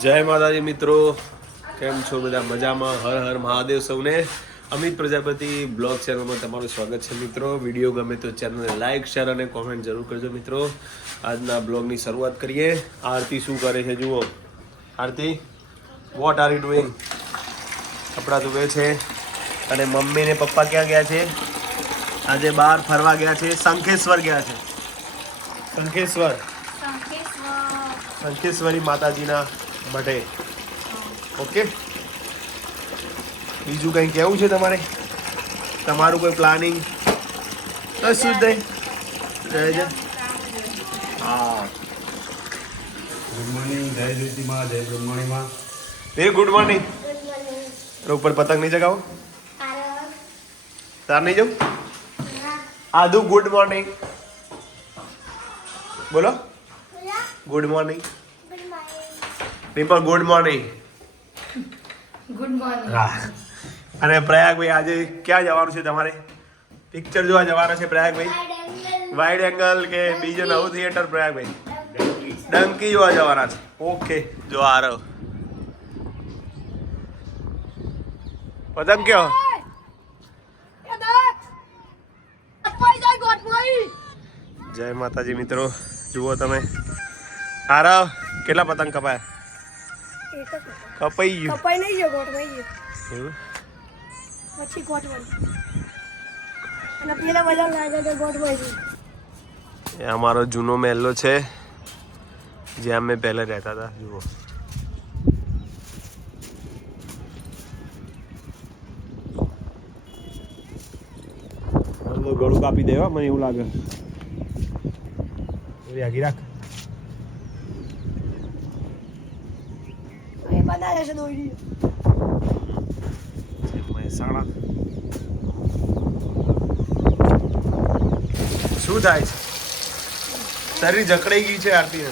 જય માતાજી મિત્રો. કેમ છો બધા? મજામાં? હર હર મહાદેવ સૌને. અમિત પ્રજાપતિ બ્લોગ ચેનલમાં તમારું સ્વાગત છે મિત્રો. વીડિયો ગમે તો ચેનલને લાઇક શેર અને કોમેન્ટ જરૂર કરજો મિત્રો. આજના બ્લોગની શરૂઆત કરીએ. આરતી શું કરે છે જુઓ. Aarti what are you doing કપડાં ધોવે છે. અને મમ્મી ને પપ્પા ક્યાં ગયા છે? આજે બહાર ફરવા ગયા છે. શંખેશ્વર ગયા છે. શંખેશ્વર. શંખેશ્વરી માતાજીના મઢે ઓકે? બીજું કંઈ કહેવું છે તમારે? તમારું કોઈ પ્લાનિંગ? કશું જ નહીં રહે હા. ગુડ મોર્નિંગ જય જ્યોતિમાં જય વેરી ગુડ મોર્નિંગ. ઉપર પતંગ નહીં ચગાવો? તાર નહીં જવું? આદુ ગુડ મોર્નિંગ. બોલો. Good morning. Rimple good morning good morning હા. અને પ્રયાગભાઈ આજે ક્યાં જવાનું છે તમારે? પિક્ચર જોવા જવાના છે પ્રયાગભાઈ? વાઇડ એંગલ કે બીજું નવું થિયેટર પ્રયાગભાઈ? ડંકી જોવા જવાના છે. ઓકે જો આ રહ્યો. પતંગ કયો? જય માતાજી મિત્રો જુઓ તમે. આરવ કેટલા પતંગ કપાયા? કપાઈ ગયું. કપાઈ નહીં ગયો ગોઠવાઈ ગયો. પછી ગોઠવાઈ અને પેલા બધા લાગે તો ગોઠવાઈ ગયું. એ અમારો જૂનો મહેલો છે જ્યાં અમે પહેલા રહેતા હતા જુઓ. તો ગળું કાપી દેવા મને એવું લાગે. ઓલી રાખ. બનાવે છે દોરી. મહેસાણા શું થાય છે? શરીર જકડાઈ ગઈ છે આરતી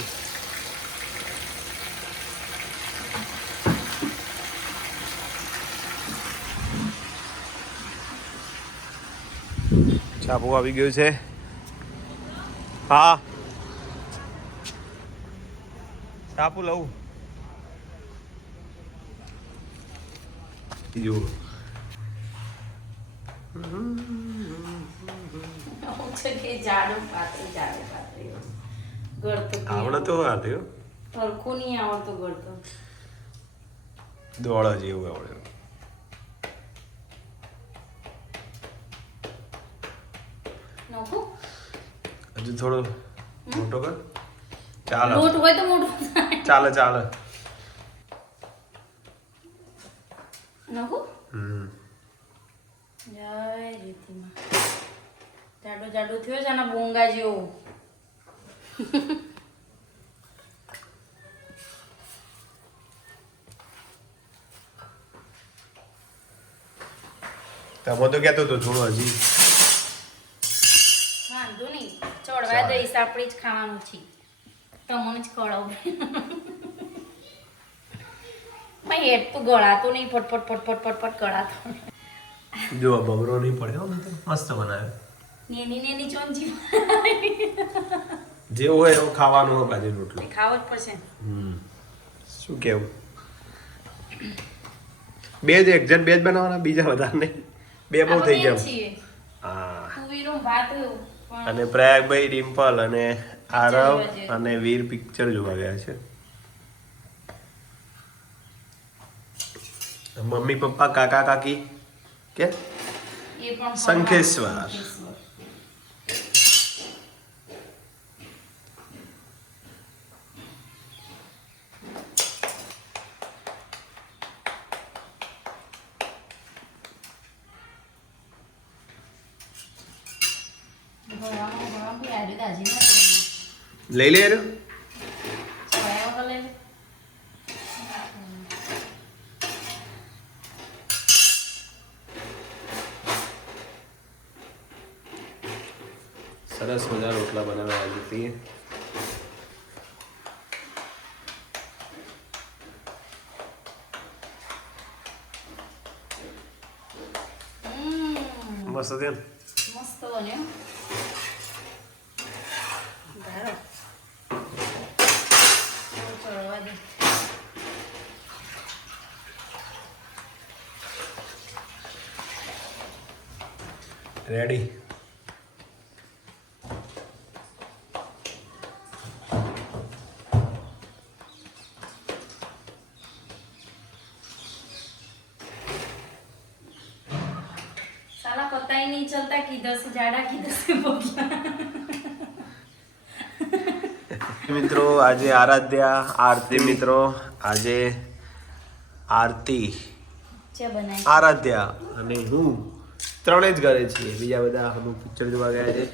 છાપુ આવી ગયું છે. હા. છાપુ લઉં. જુઓ આવડતો નહીં આવડતો ગળતું. દોડા જેવું આવડે. હજુ થોડો મોટો કર. ચાલે. લોટ હોય તો મોટું ચાલે ચાલે. નખું હમ. જય રીતિમાં. જાડો જાડો થયો છે આના બોંગા જેવો. તમે તો કહેતો તો થોડો હજી. વાંધો નહીં. ચડવા દઈશ આપણે જ ખાવાનું છે. તમને જ ખવડાવું. ભાઈ હેડ તો ગળાતો નહીં ફટફટ ફટફટ ફટફટ ગળાતો જો બબરો નહીં પડ્યો મસ્ત બનાવ્યો નેની નેની ચોંજી જેવું હોય એવું ખાવાનું હોય બાજુ રોટલો. ખાવો જ પડશે. હમ. શું કેવું? બે જ એક જણ બે જ બનાવવાના બીજા વધારે નહીં. બે બહુ થઈ ગયા. હા. અને પ્રયાગભાઈ ડિમ્પલ અને આરવ અને વીર પિક્ચર જોવા ગયા છે. મમ્મી પપ્પા કાકા કાકી? કે? શંખેશ્વર. લઈ લે રહ્યો મસ્ત છે મસ્ત ને ધારો ચડવા દે રેડી पता ही नहीं चलता किधर से जाड़ा किधर से बोगला મિત્રો આજે આરાધ્યા આરતી મિત્રો આજે આરતી क्या बनाए આરાધ્યા અને હું ત્રણે જ ઘરે છીએ બીજા બધા અમુક પિક્ચર જોવા ગયા છે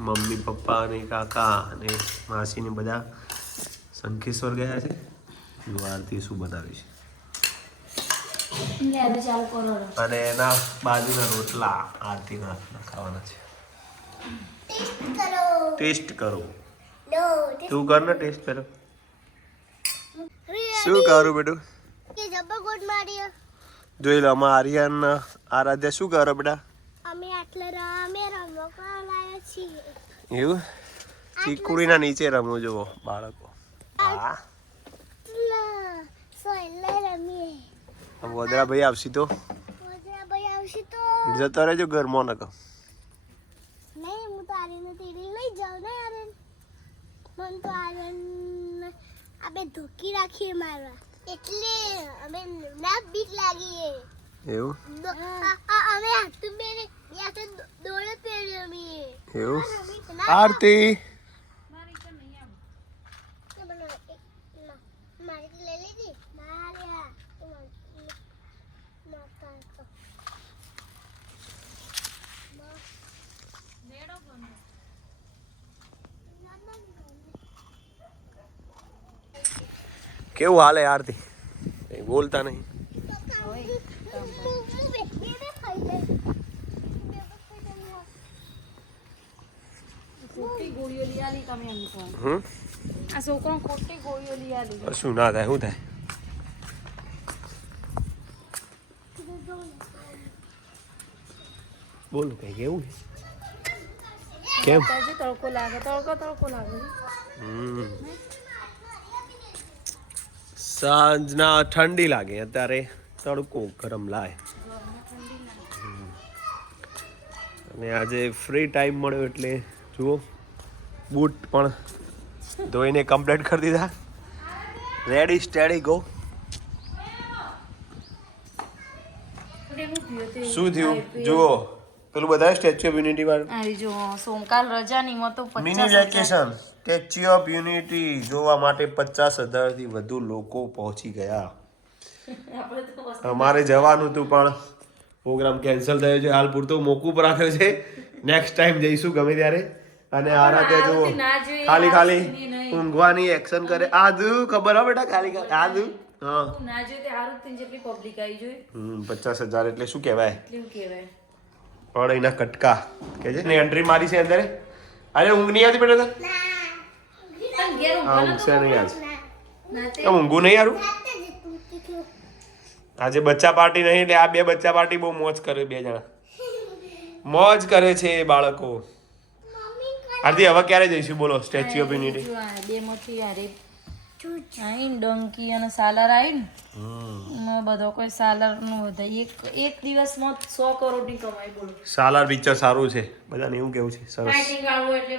મમ્મી પપ્પા અને કાકા અને માસી ને બધા શંખેશ્વર ગયા છે જો આરતી શું બનાવી છે ले तो चालू करो रो અને એના બાજુના રોટલા આરતીના હાથના ખાવાના છે. ટેસ્ટ કરો. તું કર ને ટેસ્ટ પહેલો શું કરું બેટું? જોઈ લો અમારા આર્યન આરાધ્યા શું કરો બેટા? અમે આટલા રમે રમવા છીએ. એવું? ચીકુડીના નીચે રમો જુઓ બાળકો. હા રમીએ. વદરા ભાઈ આવશે તો. જતો રહેજો ઘરમાં નકો નહીં હું તો આર્યન તેડી લઈ જાઉં ને આર્યન. મન તો આર્યન આપણે ધોકી રાખીએ મારવા. એટલે અમે ના બીક લાગીએ. એવું? અમે હાથ યા તો દોડે પહેરીએ અમે. એવું? આરતી કે બનો એક ના મારી તો લઈ લીધી ના લ્યા તું માર- ના કાઢતો. કેવું હાલે આરતી કઈ બોલતા નહીં હું બે- બે બે ખાઈ લઈશ. બે બે ખાઈ લઈશ. ખોટી ગોળીઓ લઈ આલી તમે એમ કહો હમ આ છોકરો ખોટી આરતી? બોલતા નહીં. શું ના થાય શું થાય? બોલું કઈ કેવું કેમ? તડકો લાગે તડકો તડકો લાગે. હમ. સાંજના ઠંડી લાગે અત્યારે તડકો ગરમ લાય. અને આજે ફ્રી ટાઈમ મળ્યો એટલે જુઓ બૂટ પણ ધોઈને કમ્પ્લીટ કરી દીધા. રેડી સ્ટેડી ગો શું થયું? જુઓ. પેલું બધા સ્ટેચ્યુ ઓફ યુનિટી વાળું. આવી જો સોમકાલ રજાની માં તો mini vacation statue of unity જોવા માટે પચાસ હજારથી વધુ લોકો પહોંચી ગયા. અમારે જવાનું હતું પણ પ્રોગ્રામ કેન્સલ થયો છે. હાલ પૂરતો મોકૂફ રાખ્યો છે. નેક્સ્ટ ટાઈમ જઈશું ગમે ત્યારે. અને આ રાતે જુઓ ખાલી ખાલી ઊંઘવાની એક્શન કરે. આદુ ખબર હો બેટા ખાલી ખાલી. આદુ હા. ના જોઈએ તે હારું જ જેટલી પબ્લિક આવી જોઈએ. હમ પચાસ હજાર એટલે શું કહેવાય? એટલું એના કટકા કે છે? ને એન્ટ્રી મારી છે અંદર અરે ઊંઘ નહીં આવતી બેટા હા ઊંઘ ઊંઘશે નહીં આજ. ના તે એમ ઊંઘું નહીં યારું. આજે બચ્ચા પાર્ટી નહીં એટલે આ બે બચ્ચા પાર્ટી બહુ મોજ કરે બે જણા. મોજ કરે છે એ બાળકો. મમ્મી આરતી હવે ક્યારે જઈશું? બોલો સ્ટેચ્યુ ઓફ યુનિટી બે માંથી યારે આઈન ડંકી અને સાલર આઈન એમાં બધો કોઈ સાલરનું હતા એક એક દિવસમાં સો કરોડની કમાઈ બોલો. સાલર પિક્ચર સારું છે. બધાને એવું કેવું છે? સરસ.